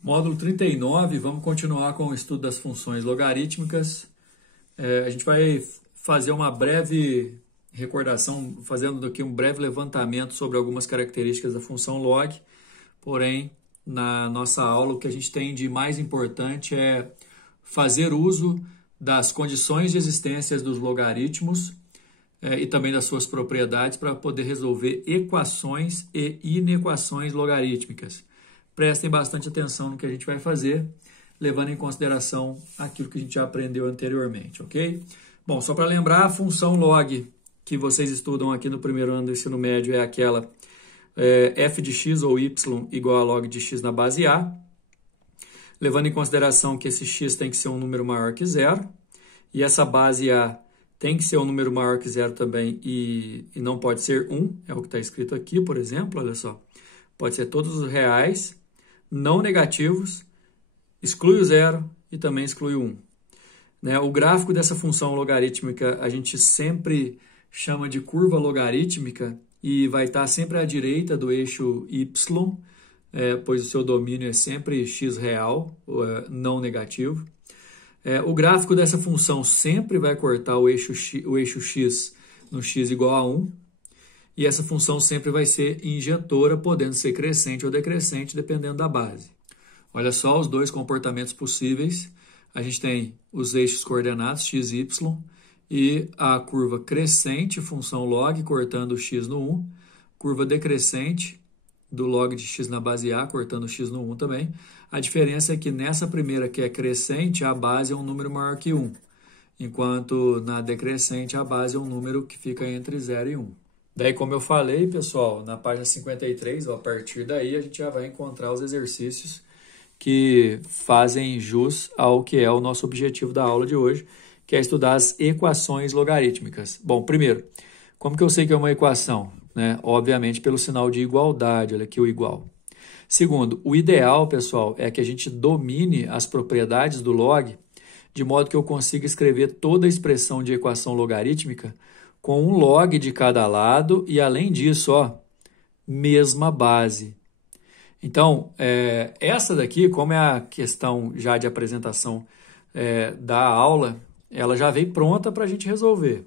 Módulo 39, vamos continuar com o estudo das funções logarítmicas. A gente vai fazer uma breve recordação, fazendo aqui um breve levantamento sobre algumas características da função log. Porém, na nossa aula, o que a gente tem de mais importante é fazer uso das condições de existência dos logaritmos e também das suas propriedades para poder resolver equações e inequações logarítmicas. Prestem bastante atenção no que a gente vai fazer, levando em consideração aquilo que a gente já aprendeu anteriormente, ok? Bom, só para lembrar, a função log que vocês estudam aqui no primeiro ano do ensino médio é aquela f de x ou y igual a log de x na base A, levando em consideração que esse x tem que ser um número maior que zero, e essa base A tem que ser um número maior que zero também e não pode ser 1, é o que está escrito aqui, por exemplo, olha só. Pode ser todos os reais, não negativos, exclui o zero e também exclui o 1. Né? O gráfico dessa função logarítmica a gente sempre chama de curva logarítmica e vai estar sempre à direita do eixo y, pois o seu domínio é sempre x real, não negativo. O gráfico dessa função sempre vai cortar o eixo x no x igual a 1. E essa função sempre vai ser injetora, podendo ser crescente ou decrescente, dependendo da base. Olha só os dois comportamentos possíveis. A gente tem os eixos coordenados, x e y, e a curva crescente, função log, cortando o x no 1. Curva decrescente, do log de x na base A, cortando o x no 1 também. A diferença é que nessa primeira, que é crescente, a base é um número maior que 1. Enquanto na decrescente, a base é um número que fica entre 0 e 1. Daí, como eu falei, pessoal, na página 53, a partir daí, a gente já vai encontrar os exercícios que fazem jus ao que é o nosso objetivo da aula de hoje, que é estudar as equações logarítmicas. Bom, primeiro, como que eu sei que é uma equação? Obviamente, pelo sinal de igualdade, olha aqui o igual. Segundo, o ideal, pessoal, é que a gente domine as propriedades do log, de modo que eu consiga escrever toda a expressão de equação logarítmica com um log de cada lado e, além disso, mesma base. Então, essa daqui, como é a questão já de apresentação da aula, ela já vem pronta para a gente resolver.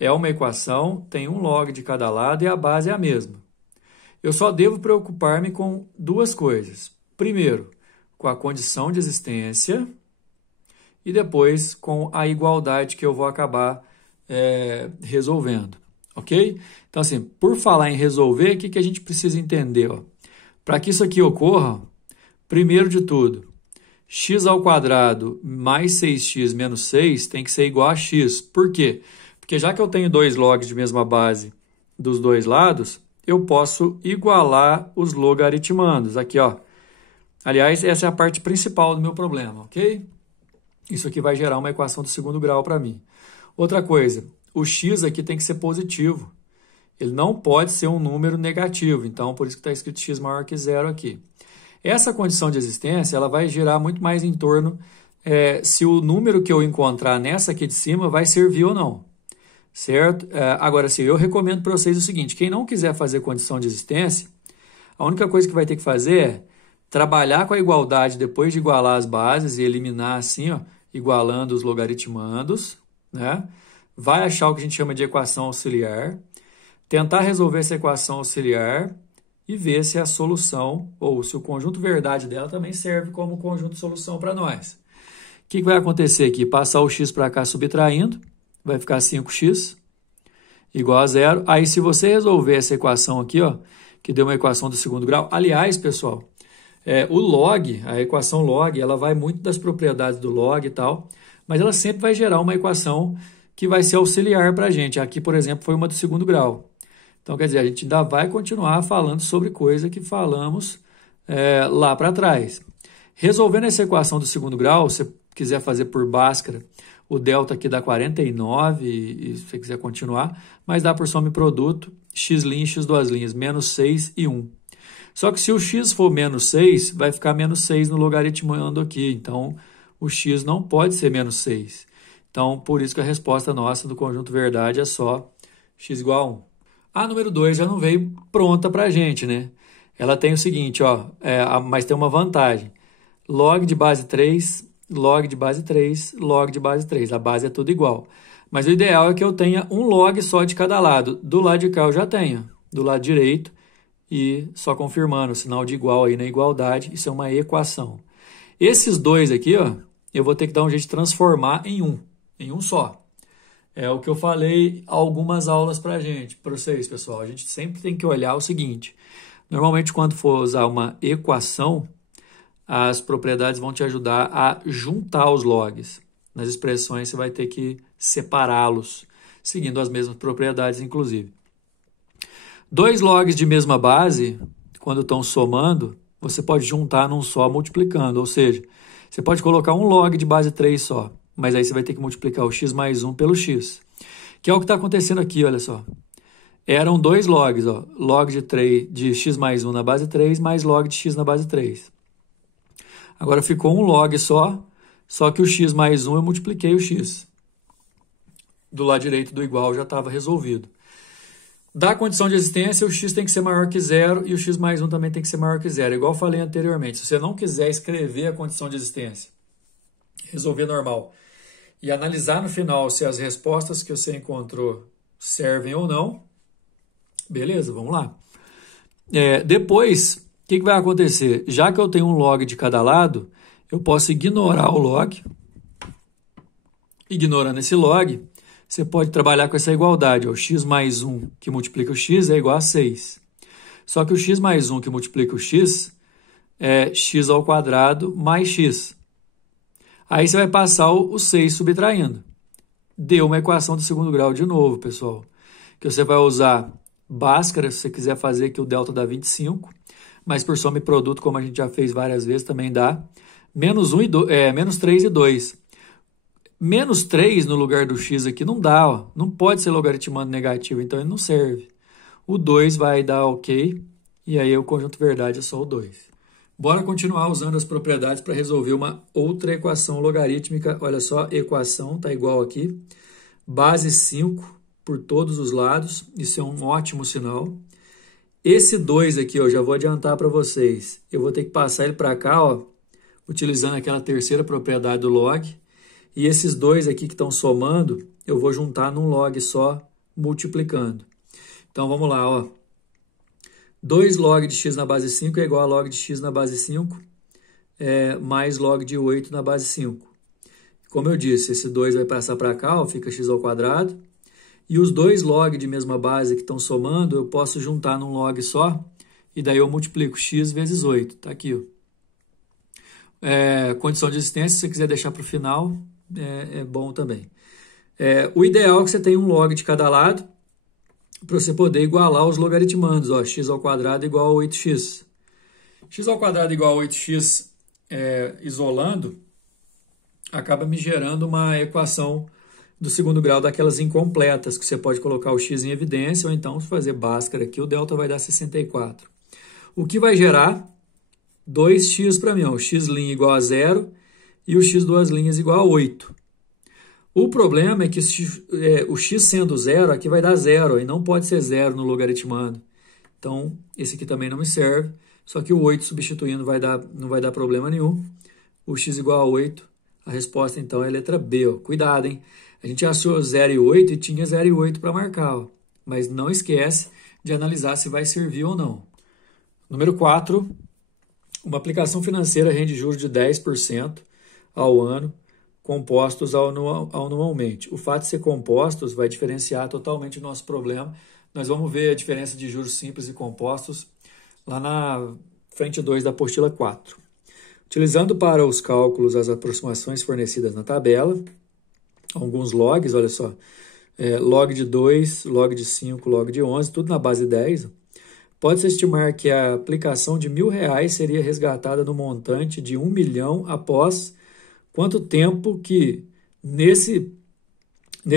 É uma equação, tem um log de cada lado e a base é a mesma. Eu só devo preocupar-me com duas coisas. Primeiro, com a condição de existência e depois com a igualdade que eu vou acabar resolvendo, ok? Então, assim, por falar em resolver, o que a gente precisa entender? Para que isso aqui ocorra, primeiro de tudo, x ao quadrado mais 6x menos 6 tem que ser igual a x. Por quê? Porque já que eu tenho dois logs de mesma base dos dois lados, eu posso igualar os logaritmandos. Aqui, Aliás, essa é a parte principal do meu problema, ok? Isso aqui vai gerar uma equação de segundo grau para mim. Outra coisa, o x aqui tem que ser positivo. Ele não pode ser um número negativo, então por isso que está escrito x maior que zero aqui. Essa condição de existência ela vai girar muito mais em torno se o número que eu encontrar nessa aqui de cima vai servir ou não. Certo? Agora, sim, eu recomendo para vocês o seguinte, quem não quiser fazer condição de existência, a única coisa que vai ter que fazer é trabalhar com a igualdade depois de igualar as bases e eliminar assim, igualando os logaritmandos, né? Vai achar o que a gente chama de equação auxiliar, tentar resolver essa equação auxiliar e ver se a solução, ou se o conjunto verdade dela também serve como conjunto de solução para nós. O que vai acontecer aqui? Passar o x para cá subtraindo, vai ficar 5x igual a zero. Aí, se você resolver essa equação aqui, que deu uma equação do segundo grau, aliás, pessoal, o log, a equação log, ela vai muito das propriedades do log e tal, mas ela sempre vai gerar uma equação que vai ser auxiliar para a gente. Aqui, por exemplo, foi uma do segundo grau. Então, quer dizer, a gente ainda vai continuar falando sobre coisa que falamos lá para trás. Resolvendo essa equação do segundo grau, se você quiser fazer por Bhaskara, o delta aqui dá 49, e se você quiser continuar, mas dá por soma e produto, x' e x duas linhas, menos 6 e 1. Só que se o x for menos 6, vai ficar menos 6 no logaritmando aqui, então o x não pode ser menos 6. Então, por isso que a resposta nossa do conjunto verdade é só x igual a 1. A número 2 já não veio pronta para a gente, né? Ela tem o seguinte, mas tem uma vantagem. log de base 3, log de base 3, log de base 3. A base é tudo igual. Mas o ideal é que eu tenha um log só de cada lado. Do lado de cá eu já tenho, do lado direito, e só confirmando o sinal de igual aí na igualdade, isso é uma equação. Esses dois aqui, ó, eu vou ter que dar um jeito de transformar em um só. É o que eu falei algumas aulas para vocês, pessoal. A gente sempre tem que olhar o seguinte. Normalmente, quando for usar uma equação, as propriedades vão te ajudar a juntar os logs. Nas expressões, você vai ter que separá-los, seguindo as mesmas propriedades, inclusive. Dois logs de mesma base, quando estão somando, você pode juntar num só multiplicando. Ou seja, você pode colocar um log de base 3 só, mas aí você vai ter que multiplicar o x mais 1 pelo x. Que é o que está acontecendo aqui, olha só. Eram dois logs, ó, log de x mais 1 na base 3 mais log de x na base 3. Agora ficou um log só que o x mais 1 eu multipliquei o x. Do lado direito do igual já estava resolvido. Da condição de existência, o x tem que ser maior que zero e o x mais 1 também tem que ser maior que zero, igual eu falei anteriormente. Se você não quiser escrever a condição de existência, resolver normal, e analisar no final se as respostas que você encontrou servem ou não, beleza, vamos lá. Depois, o que vai acontecer? Já que eu tenho um log de cada lado, eu posso ignorar o log. Ignorando esse log, você pode trabalhar com essa igualdade. O x mais 1 que multiplica o x é igual a 6. Só que o x mais 1 que multiplica o x é x ao quadrado mais x. Aí você vai passar o 6 subtraindo. Deu uma equação do segundo grau de novo, pessoal. Que você vai usar Bhaskara, se você quiser fazer aqui o delta dá 25. Mas por soma e produto, como a gente já fez várias vezes, também dá. Menos 3 e 2. Menos 3 no lugar do x aqui não dá, ó. Não pode ser logaritmando negativo, então ele não serve. O 2 vai dar ok, e aí o conjunto verdade é só o 2. Bora continuar usando as propriedades para resolver uma outra equação logarítmica. Olha só, equação está igual aqui. Base 5 por todos os lados, isso é um ótimo sinal. Esse 2 aqui, eu já vou adiantar para vocês. Eu vou ter que passar ele para cá, ó, utilizando aquela terceira propriedade do log. E esses dois aqui que estão somando, eu vou juntar num log só, multiplicando. Então, vamos lá, ó. 2 log de x na base 5 é igual a log de x na base 5, mais log de 8 na base 5. Como eu disse, esse 2 vai passar para cá, ó, fica x ao quadrado. E os dois log de mesma base que estão somando, eu posso juntar num log só, e daí eu multiplico x vezes 8. Está aqui, ó. Condição de existência, se você quiser deixar para o final, é bom também. O ideal é que você tenha um log de cada lado, para você poder igualar os logaritmandos. Ó, x ao quadrado igual a 8x. X ao quadrado igual a 8x, isolando, acaba me gerando uma equação do segundo grau daquelas incompletas, que você pode colocar o x em evidência, ou então fazer Bhaskara aqui, o delta vai dar 64. O que vai gerar 2x para mim, ó, o x' igual a 0 e o x duas linhas igual a 8. O problema é que o x sendo 0, aqui vai dar 0, e não pode ser 0 no logaritmando. Então, esse aqui também não me serve, só que o 8 substituindo não vai dar problema nenhum. O x igual a 8, a resposta então é a letra B. Ó. Cuidado, hein? A gente achou 0 e 8 e tinha 0 e 8 para marcar, ó. Mas não esquece de analisar se vai servir ou não. Número 4, uma aplicação financeira rende juros de 10% ao ano, compostos anualmente. O fato de ser compostos vai diferenciar totalmente o nosso problema. Nós vamos ver a diferença de juros simples e compostos lá na frente 2 da apostila 4. Utilizando para os cálculos as aproximações fornecidas na tabela, alguns logs, olha só, log de 2, log de 5, log de 11, tudo na base 10, pode-se estimar que a aplicação de R$1.000 seria resgatada no montante de 1 milhão após quanto tempo que, nesse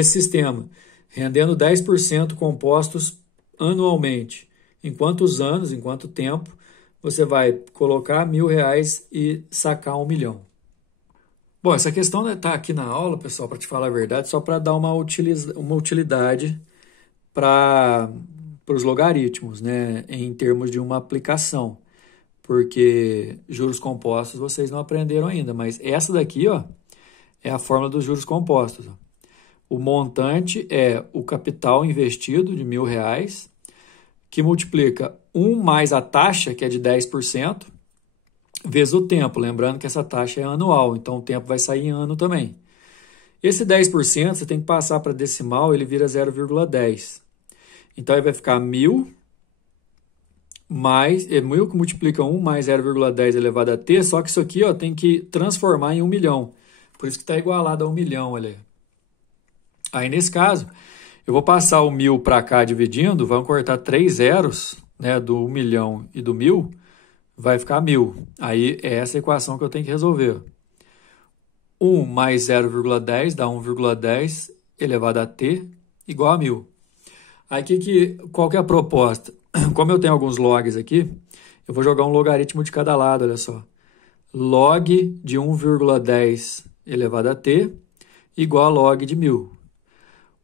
sistema, rendendo 10% compostos anualmente, em quantos anos, em quanto tempo, você vai colocar R$1.000 e sacar 1 milhão. Bom, essa questão está aqui na aula, pessoal, para te falar a verdade, só para dar uma utilidade para os logaritmos, né, em termos de uma aplicação. porque juros compostos vocês não aprenderam ainda, mas essa daqui, ó, é a fórmula dos juros compostos. Ó. O montante é o capital investido de R$1.000, que multiplica 1 mais a taxa, que é de 10%, vezes o tempo. Lembrando que essa taxa é anual, então o tempo vai sair em ano também. Esse 10% você tem que passar para decimal, ele vira 0,10. Então, aí vai ficar 1.000 mais... 1.000 que multiplica 1 mais 0,10 elevado a t, só que isso aqui ó, tem que transformar em 1 milhão. Por isso que está igualado a 1 milhão, olha. Aí, nesse caso, eu vou passar o 1.000 para cá dividindo, vamos cortar 3 zeros, né, do 1 milhão e do 1.000, vai ficar 1.000. Aí, é essa equação que eu tenho que resolver. 1 mais 0,10 dá 1,10 elevado a t igual a 1.000. Aí, qual que é a proposta? Como eu tenho alguns logs aqui, eu vou jogar um logaritmo de cada lado, olha só. Log de 1,10 elevado a t igual a log de 1.000.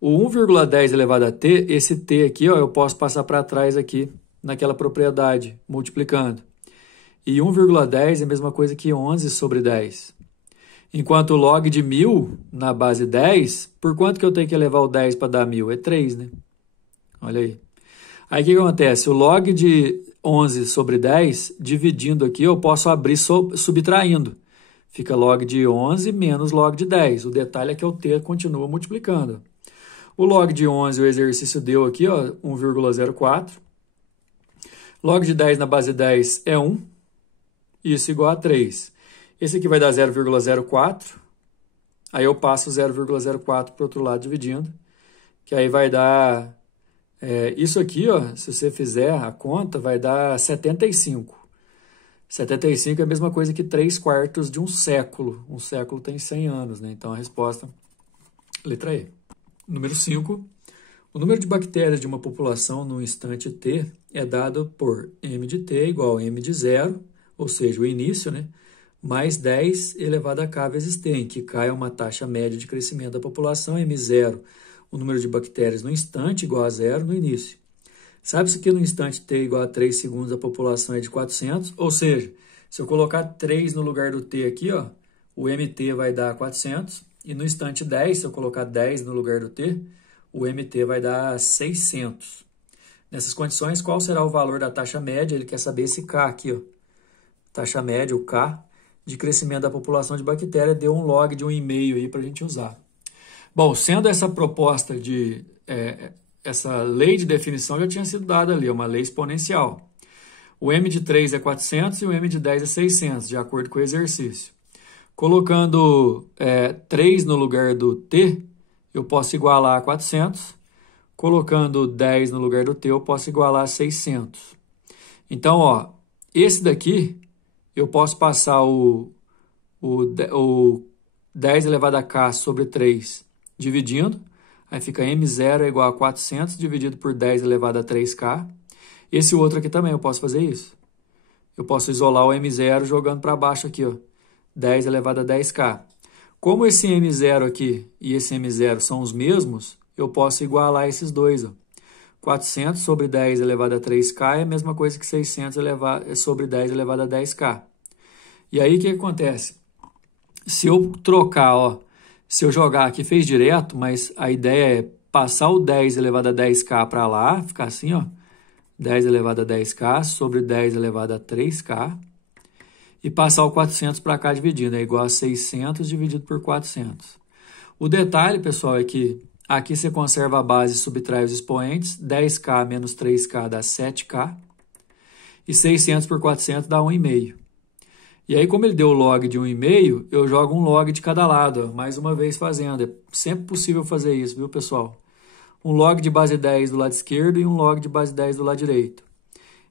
O 1,10 elevado a t, esse t aqui, ó, eu posso passar para trás aqui, naquela propriedade, multiplicando. E 1,10 é a mesma coisa que 11 sobre 10. Enquanto o log de 1.000, na base 10, por quanto que eu tenho que elevar o 10 para dar 1.000? É 3, né? Olha aí. Aí, o que acontece? O log de 11 sobre 10, dividindo aqui, eu posso abrir subtraindo. Fica log de 11 menos log de 10. O detalhe é que o t continua multiplicando. O log de 11, o exercício deu aqui, ó, 1,04. Log de 10 na base 10 é 1. Isso igual a 3. Esse aqui vai dar 0,04. Aí eu passo 0,04 para o outro lado dividindo. Que aí vai dar... isso aqui, ó, se você fizer a conta, vai dar 75. 75 é a mesma coisa que 3/4 de um século. Um século tem 100 anos, né? Então, a resposta, letra E. Número 5. O número de bactérias de uma população no instante t é dado por m de t igual a m de 0, ou seja, o início, né? Mais 10 elevado a k vezes t, em que k é uma taxa média de crescimento da população, m0, o número de bactérias no instante igual a 0 no início. Sabe-se que no instante t igual a 3 segundos a população é de 400, ou seja, se eu colocar 3 no lugar do t aqui, ó, o mt vai dar 400, e no instante 10, se eu colocar 10 no lugar do t, o mt vai dar 600. Nessas condições, qual será o valor da taxa média? Ele quer saber esse k aqui, ó. Taxa média, o k, de crescimento da população de bactéria, deu um log de 1,5 aí para a gente usar. Bom, sendo essa proposta de... essa lei de definição já tinha sido dada ali, é uma lei exponencial. O m de 3 é 400 e o m de 10 é 600, de acordo com o exercício. Colocando 3 no lugar do t, eu posso igualar a 400. Colocando 10 no lugar do t, eu posso igualar a 600. Então, ó, esse daqui, eu posso passar o 10 elevado a k sobre 3 dividindo. Aí fica m0 é igual a 400 dividido por 10 elevado a 3k. Esse outro aqui também, eu posso fazer isso. Eu posso isolar o m0 jogando para baixo aqui, ó. 10 elevado a 10k. Como esse m0 aqui e esse m0 são os mesmos, eu posso igualar esses dois, ó. 400 sobre 10 elevado a 3k é a mesma coisa que 600 sobre 10 elevado a 10k. E aí, o que acontece? Se eu trocar, ó, se eu jogar aqui, fez direto, mas a ideia é passar o 10 elevado a 10k para lá, ficar assim, ó, 10 elevado a 10k sobre 10 elevado a 3k, e passar o 400 para cá dividindo, é igual a 600 dividido por 400. O detalhe, pessoal, é que aqui você conserva a base e subtrai os expoentes, 10k menos 3k dá 7k, e 600 por 400 dá 1,5. E aí, como ele deu o log de 1,5, eu jogo um log de cada lado, ó, mais uma vez fazendo. É sempre possível fazer isso, viu, pessoal? Um log de base 10 do lado esquerdo e um log de base 10 do lado direito.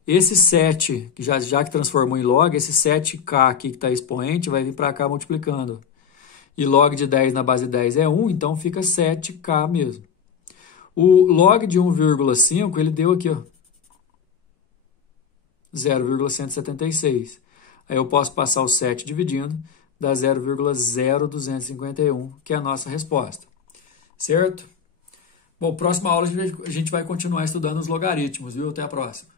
Esse 7, já que transformou em log, esse 7k aqui que está expoente, vai vir para cá multiplicando. E log de 10 na base 10 é 1, então fica 7k mesmo. O log de 1,5, ele deu aqui, ó, 0,176. Aí eu posso passar o 7 dividindo, dá 0,0251, que é a nossa resposta. Certo? Bom, próxima aula a gente vai continuar estudando os logaritmos, viu? Até a próxima.